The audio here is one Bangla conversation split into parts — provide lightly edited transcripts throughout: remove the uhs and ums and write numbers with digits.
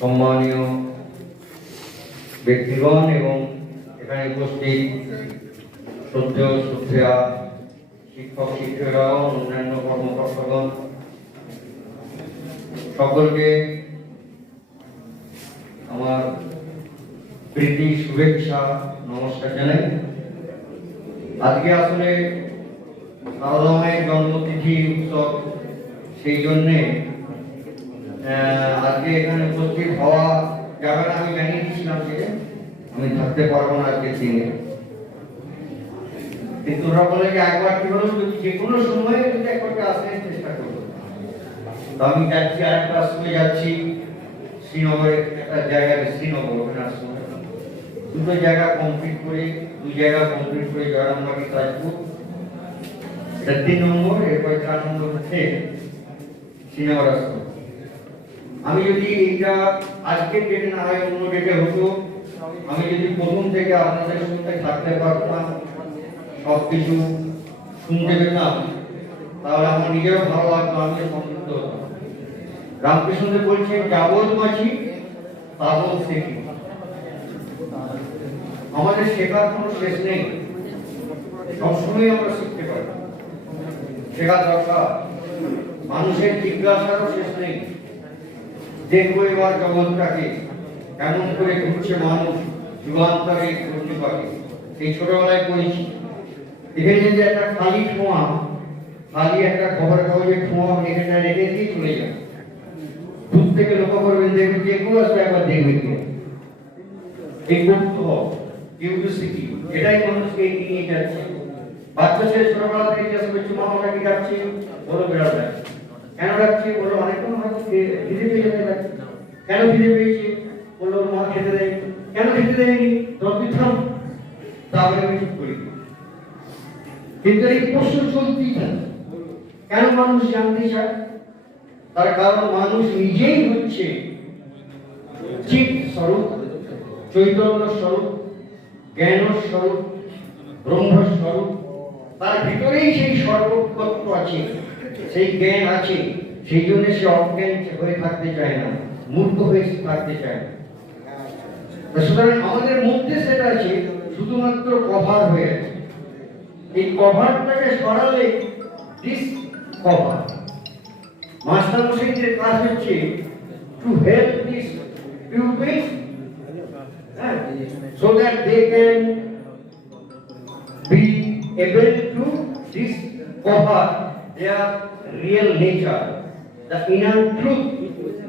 সম্মানীয় ব্যক্তিগণ এবং এখানে উপস্থিত শ্রদ্ধেয় শ্রদ্ধেয়া শিক্ষক শিক্ষিকারাও অন্যান্য কর্মকর্তাগণ সকলকে আমার প্রীতি শুভেচ্ছা নমস্কার জানাই। আজকে আসলে সারদা মায়ের জন্মতিথি উৎসব, সেই জন্যে আজকে এখানে উপস্থিত হওয়া যাবে না। আমি জানিয়ে দিচ্ছিলাম যে আমি থাকতে পারবো না আজকের দিনে, কিন্তু সকলকে একবার কি হলো যে কোনো সময়ে যদি একবারকে আসতে চেষ্টা করবো। তো আমি যাচ্ছি আরেকটা স্কুলে যাচ্ছি, শ্রীনগরের একটা জায়গায়, শ্রীনগর ওখানে আসবো। দুটো জায়গা কমপ্লিট করে জয়রামবাড়ি আসবো, এটা 3 নম্বর। এরপর 4 নম্বর হচ্ছে শ্রীনগর আসবো। আমি যদি এইটা আজকের ডেটে না হয় অন্য ডেটে হতো, আমি যদি প্রথম থেকে আপনাদের সঙ্গে থাকতে পারতাম, সবকিছু শুনতে পেতাম, তাহলে আমার নিজেরও ভালো লাগতো, আমি সন্তুষ্ট হতাম। রামকৃষ্ণদেব বলছেন, যাবৎ বাঁচি তাবৎ শিখি। আমাদের শেখার কোনো শেষ নেই, সবসময় আমরা শিখতে পারি, শেখা দরকার। মানুষের জিজ্ঞাসারও শেষ নেই। দেখবো এবার জগৎটাকে কেমন করে ঘুরছে মানুষ, যুগান্তরে ঘুরতে পারে। এই ছোটবেলায় পড়েছি, এখানে যে একটা খালি ঠোঁয়া, খালি একটা খবর কাগজের ঠোঁয়া এখানে রেখে দিয়ে চলে যায়। দূর থেকে লক্ষ্য করবেন, দেখবেন যে কেউ আসবে একবার দেখবে কে। এই কৌতূহল, কিউরিওসিটি, এটাই মানুষকে এগিয়ে নিয়ে যাচ্ছে। বাচ্চা ছেলে ছোটবেলা থেকে জিজ্ঞাসা করছে, মা ওটা কি ডাকছে? বলো বিড়াল ডাকছে। কেন ডাকছে? বলো অনেকক্ষণ হয়তো খিদে পেয়ে যেতে ডাকছে। কেন খিদে পেয়েছে? বললো মা খেতে দেয়। কেন খেতে দেয়নি? তুই থাম, তারপরে আমি চুপ করি। কিন্তু এই প্রশ্ন চলতেই থাকে। কেন মানুষ জানতে চায়? তার কারণ মানুষ নিজেই হচ্ছে চিৎ স্বরূপ, চৈতন্য স্বরূপ, জ্ঞান স্বরূপ, ব্রহ্ম স্বরূপ। তার ভিতরেই সেই সর্বতত্ত্ব আছে, সেই জ্ঞান আছে। সেই জন্য সে অজ্ঞান হয়ে থাকতে চায় না, মূর্খ হয়ে থাকতে চায় না। সুতরাং আমাদের মধ্যে সেটা আছে, শুধুমাত্র কভার হয়ে আছে। এই কভারটাকে সরালে ডিসকভার। মাস্টার মশাইদের কাজ হচ্ছে to help this people so that they can be able to discover their real nature, the inner truth,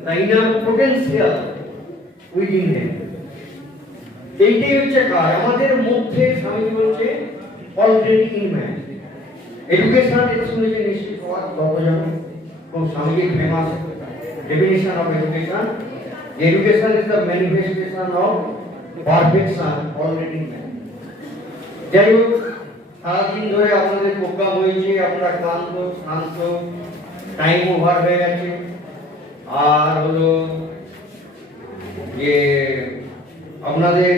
the inner potential within them. এইটাই হচ্ছে কাজ আমাদের মধ্যে। স্বামী বলছে অলরেডি ইন ম্যান। এডুকেশন শুনেছে নিশ্চিত হওয়ার গর্বজন খুব সাময়িক famous definition of education. Education is the manifestation of perfection already in man. যাই হোক, সারাদিন ধরে আপনাদের প্রোগ্রাম হয়েছে, আপনারা ক্লান্ত শান্ত, টাইম ওভার হয়ে গেছে। আর হলো যে আপনাদের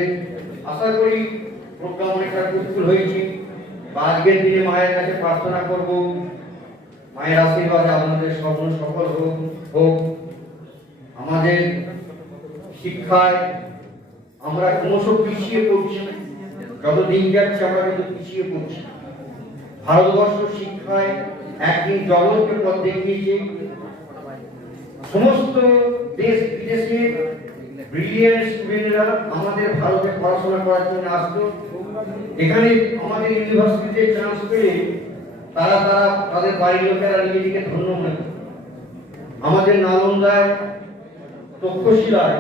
আশা করি প্রোগ্রাম অনেকটা ফুলফিল হয়েছে। আজকের দিনে মায়ের কাছে প্রার্থনা করব, মায়ের আশীর্বাদে আপনাদের স্বপ্ন সফল হোক। আমাদের শিক্ষায় আমরা ক্রমশ পিছিয়ে পড়ছি, যত দিন যাচ্ছে আমরা কিন্তু পিছিয়ে পড়ছি। ভারতবর্ষ শিক্ষায় একদিন জগৎকে পথ দেখিয়েছে। সমস্ত দেশ বিদেশের ব্রিলিয়ান্ট স্টুডেন্টরা আমাদের ভারতে পড়াশোনা করার জন্য আসতো। এখানে আমাদের ইউনিভার্সিটিতে চান্স পেয়ে তারা তাদের বাড়ির লোকেরা নিজেদেরকে ধন্য মনে করে। আমাদের নালন্দায় তক্ষশিলায়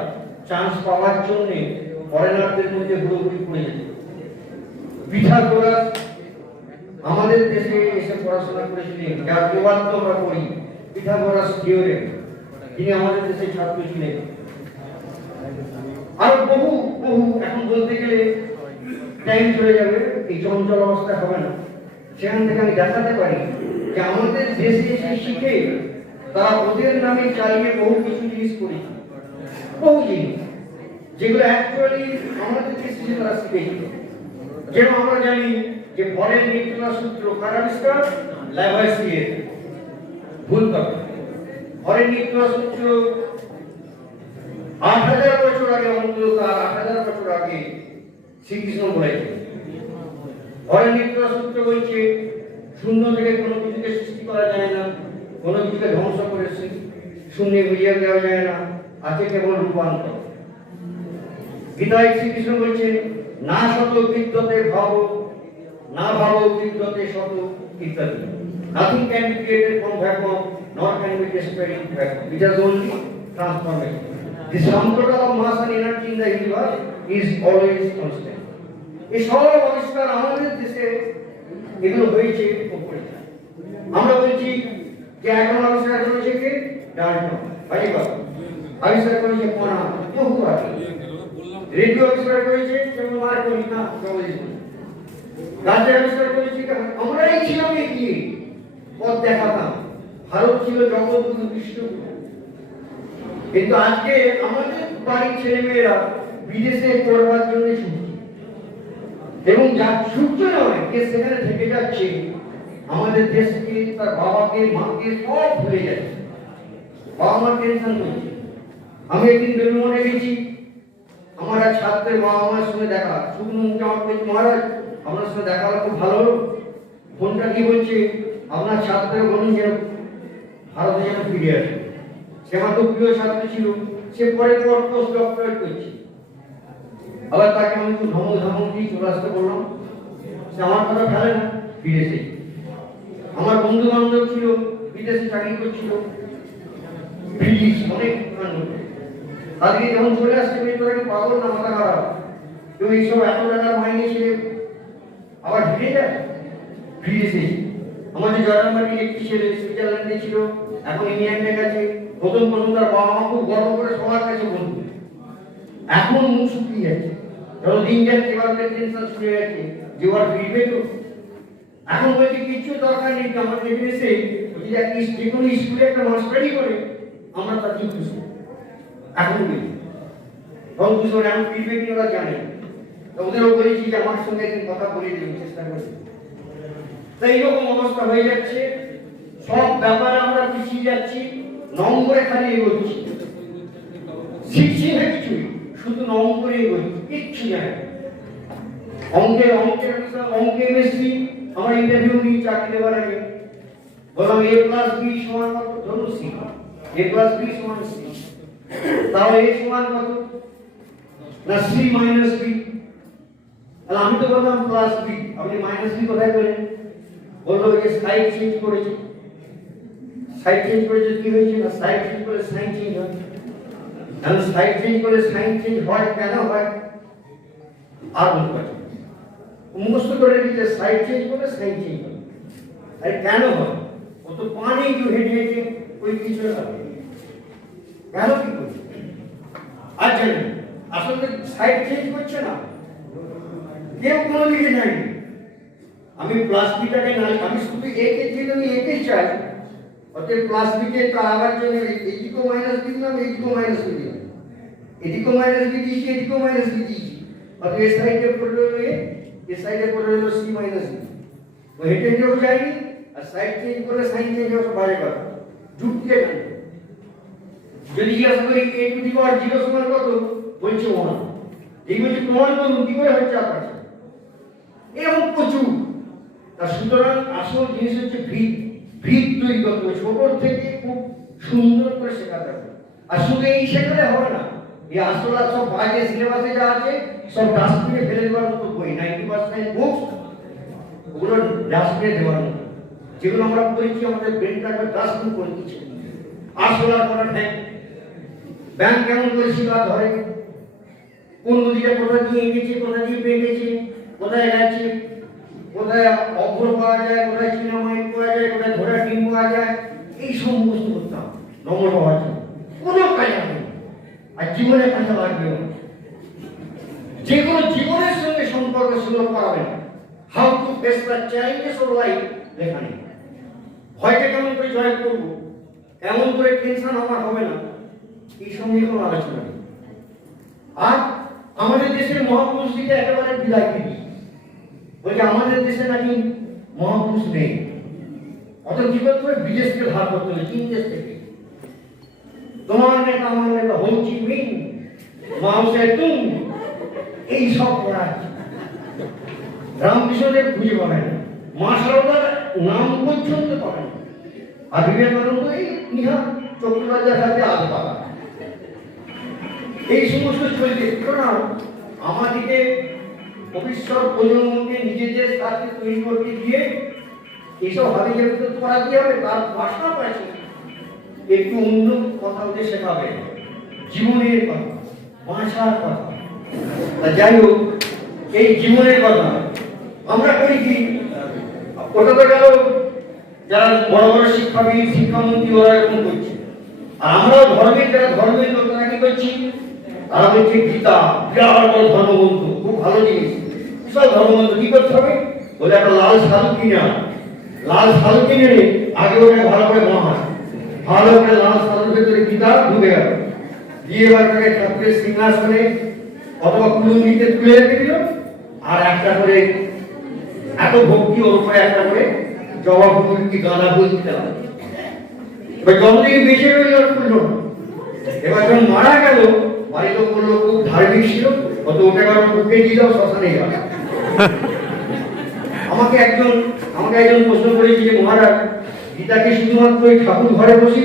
চান্স পাওয়ার জন্য ফরেনারদের মধ্যে ঘুরোঘুরি করে যেত। পিথাগোরাস আমাদের দেশে এসে পড়াশোনা করেছিলেন, যার প্রবাদ তো আমরা পড়ি, পিথাগোরাস থিওরেম। তিনি আমাদের দেশে ছাত্র ছিলেন। আর বহু এখন বলতে গেলে টাইম চলে যাবে, এই চঞ্চল অবস্থা হবে না। সেখান থেকে আমি দেখাতে পারি যে আমাদের দেশে এসে শিখে তারা ওদের নামে চালিয়ে বহু কিছু জিনিস করেছে, বহু জিনিস যেগুলো অ্যাকচুয়ালি আমাদের দেশে তারা শিখেছিল। যেমন আমরা জানি যে ফরেন নিউট্রাল সূত্র কার আবিষ্কার? ল্যাভাসিয়ের। ভুল কথা। ফরেন নিউট্রাল সূত্র 8,000 বছর আগে, অন্তত তার 8,000 বছর আগে শ্রীকৃষ্ণ বলেছে। হরেনিত্রা সূত্র বলছে শূন্য থেকে কোনো কিছুকে সৃষ্টি করা যায় না, কোনো কিছুকে ধ্বংস করে শূন্যে বুঝিয়ে দেওয়া যায় না, আছে কেবল রূপান্তর। গীতায় শ্রীকৃষ্ণ বলছেন না শত বিদ্যতে ভাব, না ভাব বিদ্যতে শত ইত্যাদি। Nothing can be created from vacuum, nor can be destroyed in vacuum. It is only transformation. The sum total of mass and energy in the universe is always constant. এই সব আবিষ্কার আমাদের দেশে এগুলো হয়েছে উপরে। আমরা বলছি যে এখন আবিষ্কার করেছে কে? ডাল্টন। আবিষ্কার করেছে কোনা, বহু আগে। রেডিও আবিষ্কার করেছে যেমন মার্কনি না গাছের আবিষ্কার করেছে আমরাই ছিলাম এগিয়ে, পথ দেখাতাম। ভারত ছিল জগৎগুরু বিষ্ণুগুরু। কিন্তু আজকে আমাদের বাড়ির ছেলেমেয়েরা বিদেশে পড়বার জন্য ছুটছে, এবং যা ছুটছে নয় কে সেখানে থেকে যাচ্ছে, আমাদের দেশকে, তার বাবাকে, মাকে সব ভুলে যাচ্ছে। বাবা মার টেনশন করছে। আমি একদিন বেলুমনে গেছি, আমার এক ছাত্রের বাবা মার সঙ্গে দেখা, শুকনো মুখে আমার বলছে মহারাজ আপনার সঙ্গে দেখা হলো, খুব ভালো হলো। ফোনটা কি বলছে, আপনার ছাত্রের বলুন যেন ভারতে যেন ফিরে আসে। সে আমার খুব প্রিয় ছাত্র ছিল, সে পরে পোস্ট ডক্টরেট করছে। আবার তাকে আমি একটু ধমক দিয়ে চলে আসতে বললাম, সে আমার কথা ফেলে না, ফিরে এসে। আমার বন্ধু বান্ধব ছিল বিদেশে চাকরি করছিল, ব্রিটিশ অনেক আজকে যখন চলে আসছে তোরা কি পাগল না মাথা খারাপ, কেউ এইসব এত টাকার মাইনে ছেড়ে আবার ফিরে যায়। ফিরে এসেছি। আমাদের জয়রামবাটির একটি ছেলে সুইজারল্যান্ডে ছিল, এখন ইংল্যান্ডে গেছে। প্রথম তার বাবা মা খুব গর্ব করে সবার কাছে বলতো, এখন মুখ শুকিয়ে যাচ্ছে। যখন দিন যাচ্ছে এবার টেনশন শুরু গেছে যে ওর ফিরবে তো। এখন বলছে কিছু দরকার নেই, আমাদের এখানে এসে যে কোনো স্কুলে একটা মাস্টারি করে আমরা তাকে খুশি। এখন বলি তখন বুঝতে পারে আমি ফিরবে কি ওরা জানে। ওদেরও বলেছি যে আমার সঙ্গে একদিন কথা বলে দেবেন, চেষ্টা করছি। তাই এইরকম অবস্থা হয়ে যাচ্ছে, সব ব্যাপারে আমরা পিছিয়ে যাচ্ছি, নম্বরে খালি এগোচ্ছি, শিখছি না কিছুই, শুধু নম্বরে এগোচ্ছি, কিচ্ছু জানি না। অঙ্কে বেশি। আমার ইন্টারভিউ নিয়ে চাকরি দেওয়ার আগে বললাম a+b সমান কত, ধরুন c, a+b সমান c, তাহলে a সমান কত না c মাইনাস b। তাহলে আমি তো বললাম প্লাস b, আপনি মাইনাস b কোথায় পেলেন? বললো যে সাইড চেঞ্জ করেছে। সাইড চেঞ্জ করেছে কি হয়েছে না, সাইড চেঞ্জ করে সাইন চেঞ্জ হয়। তাহলে সাইড চেঞ্জ করে সাইন চেঞ্জ হয় কেন হয়? আর বলতে পারছি মুখস্থ করে দিচ্ছে সাইড চেঞ্জ করে সাইন চেঞ্জ হয়। আরে কেন হয়? ও তো পানি যে হেঁটে হেঁটে ওই কিছু না, কেন কি করছে আর জানি না। আসলে সাইড চেঞ্জ করছে না, কেউ কোনো দিকে যায়নি। আমি প্লাস বিটাকে না, আমি শুধু একে দিয়ে আমি একে চাই, অতএব প্লাস বিকে আবার জন্য এদিকেও মাইনাস বি দিলাম, এদিকেও মাইনাস বি দিলাম, এদিকেও মাইনাস বি দিয়েছি, এদিকেও মাইনাস বি দিয়েছি। অতএব এ সাইডে পড়লো এ সাইডে পড়ে হলো সি মাইনাস বি। ও হেঁটে হেঁটেও যায়নি, আর সাইড চেঞ্জ করে সাইন চেঞ্জ হওয়া বাজে কথা, যুক্তিকে জানি। যদি জিজ্ঞাসা করি a টু দি পাওয়ার 0 সমান কত, বলছে 1। এই বলছে প্রমাণ করুন, কি করে হচ্ছে আপনার কাছে? এরকম প্রচুর। তার সুতরাং আসল জিনিস হচ্ছে ভিত তৈরি করতে হবে, ছোট থেকে খুব সুন্দর করে শেখাতে হবে। আর শুধু এই শেখালে হবে না, এই আসল আর সব বাজে সিলেবাসে যা আছে সব ডাস্টবিনে ফেলে দেওয়ার মতো বই, 90% বুকস ওগুলো ডাস্টবিনে দেওয়ার মতো। যেগুলো আমরা পড়েছি আমাদের ব্রেনটাকে ডাস্টবিন করে দিচ্ছে। আসল আর কোনো ঠেক ব্যাংক কেমন করে শিখা ধরে, কোন নদীটা কোথা দিয়ে এঁকেছে, কোথা দিয়ে পেঁকেছে, কোথায় গেছে, কোথায় অভ্র পাওয়া যায়, কোথায় চিনামাইন পাওয়া যায়, কোথায় ঘোড়া ডিম পাওয়া যায়, এই সমস্ত করতাম নম্বর পাওয়ার জন্য। কোনো কাজ হবে আর জীবনে কাজে লাগবে না। যে কোনো জীবনের সঙ্গে সম্পর্ক সুলভ করাবেন। How to face the challenges of life লেখা নেই। ভয়কে কেমন করে জয় করবো, এমন করে টেনশন আমার হবে না, এই সঙ্গে কোনো আলোচনা নেই। আর আমাদের দেশের মহাপুরুষ দিকে একেবারে বিদায় দিই, বলছে আমাদের দেশে নাকি মহাপুরুষ নেই। অত কি করতে হবে? বিদেশ থেকে ধার করতে হবে, চীন দেশ থেকে। তোমার নেতা আমার নেতা হো চি মিন সে তুম, এই সব পড়াচ্ছে। রামকৃষ্ণদেব খুঁজে পাবেন, মা সারদার নাম পর্যন্ত পাবেন। আর বিবেকানন্দ এই ইহা চট্টোপাধ্যায়ের হাতে আজ পাবেন। এই সমস্ত চলছে, কারণ আমাদেরকে ভবিষ্যৎ প্রজন্মকে নিজেদের সাথে তৈরি করতে গিয়ে এইসব ভাবে যে করা কি হবে, তার পাশাপাশি একটু অন্য কথা ওদের শেখাবে, জীবনের কথা, ভাষার কথা। যাই হোক, এই জীবনের কথা আমরা করি কি, ওটা তো গেল যারা বড় বড় শিক্ষাবিদ, শিক্ষামন্ত্রী, ওরা এরকম করছে। আর আমরাও ধর্মের যারা ধর্মের লোক, তারা কি করছি, তারা বলছে গীতা বিরাট বড় ধর্মগ্রন্থ, খুব ভালো জিনিস। বিশাল ধর্মগ্রন্থ, কি করতে হবে বলে একটা লাল সাধু কিনে আন, লাল সাধু কিনে নিয়ে আগে ওটা ভালো করে মহান, ভালো করে লাল সাধুর ভেতরে গীতা ঢুকে গেল, দিয়ে এবার তাকে ঠাকুরের সিংহাসনে অথবা কুলুঙ্গিতে তুলে রেখে দিল, আর একটা করে এত ভক্তি ওর উপরে একটা করে জবা ফুল কি গাঁদা ফুল দিতে হবে। এবার জন্মদিন বেঁচে রইল আর ফুল না। এবার যখন মারা গেল, বাড়ি লোক বললো খুব ধার্মিক ছিল, অত ওটা এবার বুকে দিয়ে দাও, শ্মশানে যাও। আমাকে একজন প্রশ্ন করেছে যে মহারাজ, গীতাকে শুধুমাত্র ওই ঠাকুর ঘরে বসে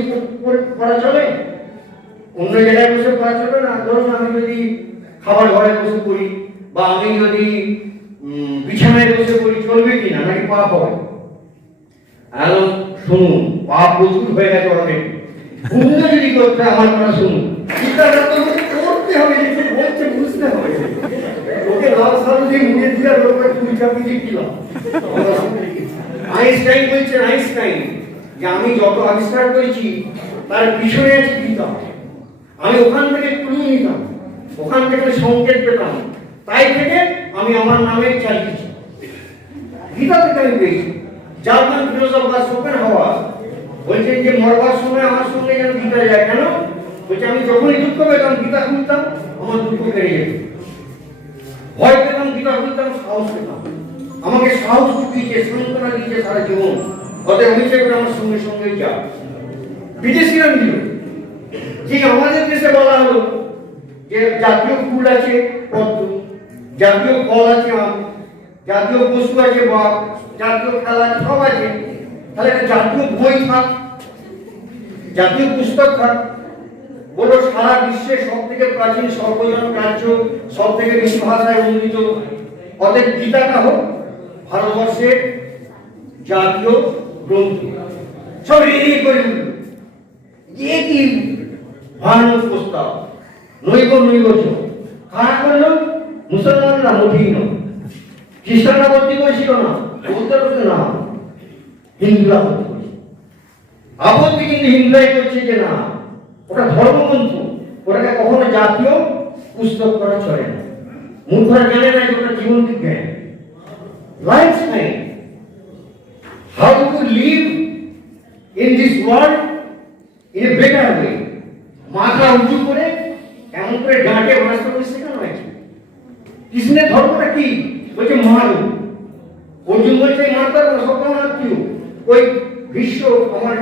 পড়া চলে, অন্য জায়গায় বসে পড়া চলে না? ধরুন আমি যদি খাবার ঘরে বসে পড়ি, বা আমি যদি বিছানায় বসে পড়ি, চলবে কিনা, নাকি পাপ হবে? এখন শুনুন, পাপ প্রচুর হয়ে গেছে অনেক, পুণ্য যদি করতে আমার কথা শুনুন, গীতাটা তো করতে হবে, যে বলছে বুঝতে হবে। ওকে লাল সাধু দিয়ে মুড়ে দিয়ে লোকের ফুল চাপিয়ে দিলাম। আইনস্টাইন বলছেন, আইনস্টাইন যে আমি যত আবিষ্কার করেছি তার পিছনে আছে গীতা। আমি ওখান থেকে তুলে নিতাম, ওখান থেকে সংকেত পেতাম, তাই থেকে আমি আমার নামে চালিয়েছি। গীতা থেকে আমি পেয়েছি। জার্মান ফিলোসফার শোপেনহাওয়ার বলছেন যে মরবার সময় আমার সঙ্গে যেন গীতা যায়, কেন বলছে আমি যখনই দুঃখ পেতাম গীতা খুলতাম, আমার দুঃখ কেড়ে যেত, ভয় পেতাম গীতা খুলতাম, সাহস পেতাম। আমাকে সাহস দিয়েছে, সান্ত্বনা দিয়েছে সারা জীবন। অতএব আমি চাই আমার সঙ্গে সঙ্গে যা। বিদেশিরা নিল যে আমাদের দেশে বলা হলো যে জাতীয় ফুল আছে পদ্ম, জাতীয় ফল আছে আম, জাতীয় পশু আছে বাঘ, জাতীয় খেলা সব আছে, তাহলে একটা জাতীয় বই থাক, জাতীয় পুস্তক থাক। বলো সারা বিশ্বের সব থেকে প্রাচীন সর্বজনক রাজ্য, সব থেকে বেশি ভাষায় অনুদিত, অতএব গীতাটা হোক ভারতবর্ষের জাতীয় গ্রন্থ। সব এই করে যে কি ভয়ানক প্রস্তাব, নৈবচ কারা করলো? মুসলমানরা মোটেই নয়, খ্রিস্টানরা ভর্তি করেছিল না, বৌদ্ধরা না, হিন্দুরা ভর্তি করেছে। আপত্তি কিন্তু হিন্দুরাই করছে যে না, ওটা ধর্মগ্রন্থ, ওটাকে কখনো জাতীয় পুস্তক করা চলে না। মূর্খরা জানে না যে ওটা জীবন বিজ্ঞান, life science, how to live in this world in a better way. মাথা উঁচু করে এমন করে ডাঁটে ভাষা করে শেখানো হয়েছে। কৃষ্ণের ধর্মটা কি বলছে? মারো। অর্জুন বলছে মারতে হবে, সব কেউ ওই বিশ্ব আমার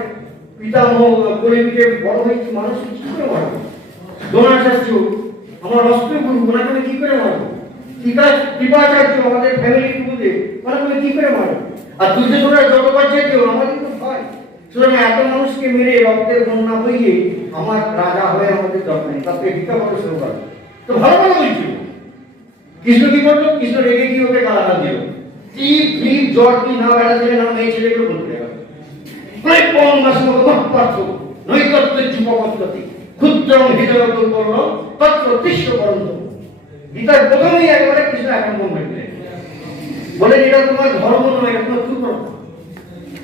পিতামহ কোলে পিঠে বড় হয়েছে, মানুষ কি করে মারবো? দ্রোণাচার্য আমার অস্ত্র গুরু, ওনাকে আমি কি করে মারবো? কৃপাচার্য আমাদের ফ্যামিলি গুরুদে, ওনাকে আমি কি করে মারবো? আর দুর্যোধনরা জগৎপাচার্য আমাদের তো ভয়। সুতরাং এত মানুষকে মেরে রক্তের বন্যা বইয়ে আমার রাজা হয়ে আমাদের দরকার নেই, তাকে ভিক্ষা করে শুরু করে। তো ভালো ভালো বলছিল। কৃষ্ণ কি করলো? কৃষ্ণ রেগে গিয়ে ওকে গালাগাল দিল, জ্বর কি না বেড়া দিলে না, মেয়ে ছেলেগুলো বলতে গেল নৈকট্যের যুবপদ্ধতি ক্ষুদ্রম হৃদয় করল তত্ত্ব দৃশ্য করল। গীতার প্রথমেই একবারে কৃষ্ণ এখন বলে এটা তোমার ধর্ম নয়, এটা তোমার দুর্বল।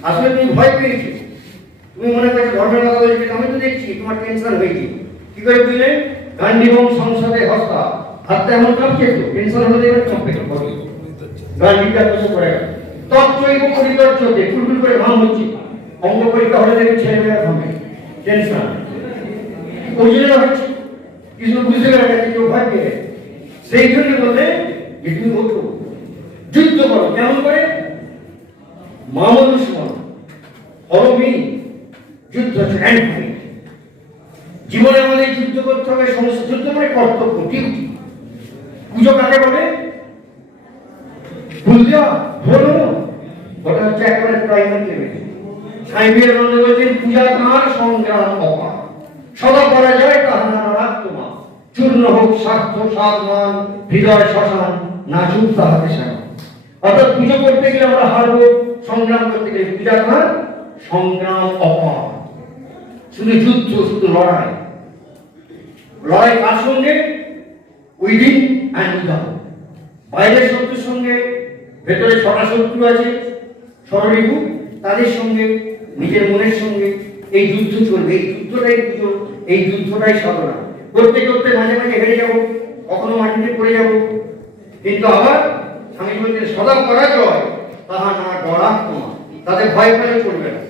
আসলে তুমি ভয় পেয়েছো, তুমি মনে করছো ধর্মের কথা বলছি, আমি তো দেখছি তোমার টেনশন হয়েছে। কি করে বুঝলে? গান্ধীবং সংসদে হস্তা, হাতটা এমন কাঁপছে, তো টেনশন হলে এবার কাঁপবে। গান্ধীটা বসে পড়ে গেল, তৎজৈব পরিদর্শকে ফুলফুল করে ভাঙ হচ্ছে। অঙ্গ পরীক্ষা হলে দেখবে ছেলেমেয়েরা ভাঙবে, টেনশন ওই জন্য হচ্ছে। কৃষ্ণ বুঝতে পেরে গেছে কেউ ভয় পেয়ে, সেই জন্য বললে যে তুমি ওঠো, যুদ্ধ করো। কেমন করে? মামনুষ্মন অরবি যুদ্ধ, জীবনে আমাদের যুদ্ধ করতে হবে, সমস্ত যুদ্ধ মানে কর্তব্য, ডিউটি। পুজো কাকে বলে? ভুল দেওয়া, বলো ওটা হচ্ছে একেবারে প্রাইমারি লেভেল। স্বামী বিবেকানন্দ বলছেন, পূজা তাঁর সংগ্রাম অপার, সদা করা যায় তাহার আত্মা, চূর্ণ হোক স্বার্থ সাধমান, হৃদয় শ্মশান, নাচুক তাহাতে শ্যাম। অর্থাৎ পুজো করতে গেলে আমরা হারবো, সংগ্রাম করতে গেলে পূজা তাঁর সংগ্রাম অপার। শুধু যুদ্ধ, শুধু লড়াই। লড়াই কার সঙ্গে? Within and without. বাইরের শত্রুর সঙ্গে, ভেতরে ছটা শত্রু আছে ষড়রিপু, তাদের সঙ্গে, নিজের মনের সঙ্গে এই যুদ্ধ চলবে। এই যুদ্ধটাই পুজো, এই যুদ্ধটাই সাধনা। করতে করতে মাঝে মাঝে হেরে যাব, কখনো মাটিতে পড়ে যাব, কিন্তু আবার স্বামী বলছেন সদা পরাজয় তাহা না ডরাত্মা। তাদের ভয় পেলে চলবে না,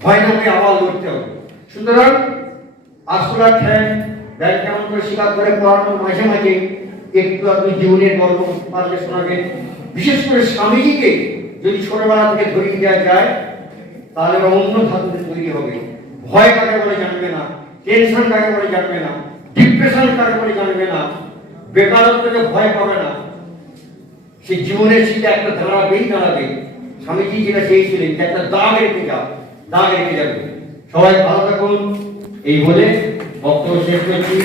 ভয় না পেয়ে আবার লড়তে হবে। সুতরাং আসলার ঠ্যাং ব্যাগ কেমন করে স্বীকার করে পড়ানোর মাঝে মাঝে একটু আপনি জীবনের গল্প পারলে শোনাবেন। বিশেষ করে স্বামীজিকে যদি ছোটবেলা থেকে ধরিয়ে দেওয়া যায়, তাহলে অন্য ধাতুতে তৈরি হবে। ভয় কাকে বলে জানবে না, টেনশন কাকে বলে জানবে না, ডিপ্রেশন কাকে বলে জানবে না, বেকারত্বকে ভয় পাবে না। সে জীবনের শীতে একটা দাঁড়াবেই দাঁড়াবে। স্বামীজি যেটা চেয়েছিলেন যে একটা দাগ রেখে যাও, দাগ রেখে যাবে। সবাই ভালো থাকুন এই বলে বক্তব্য শেষ করছি।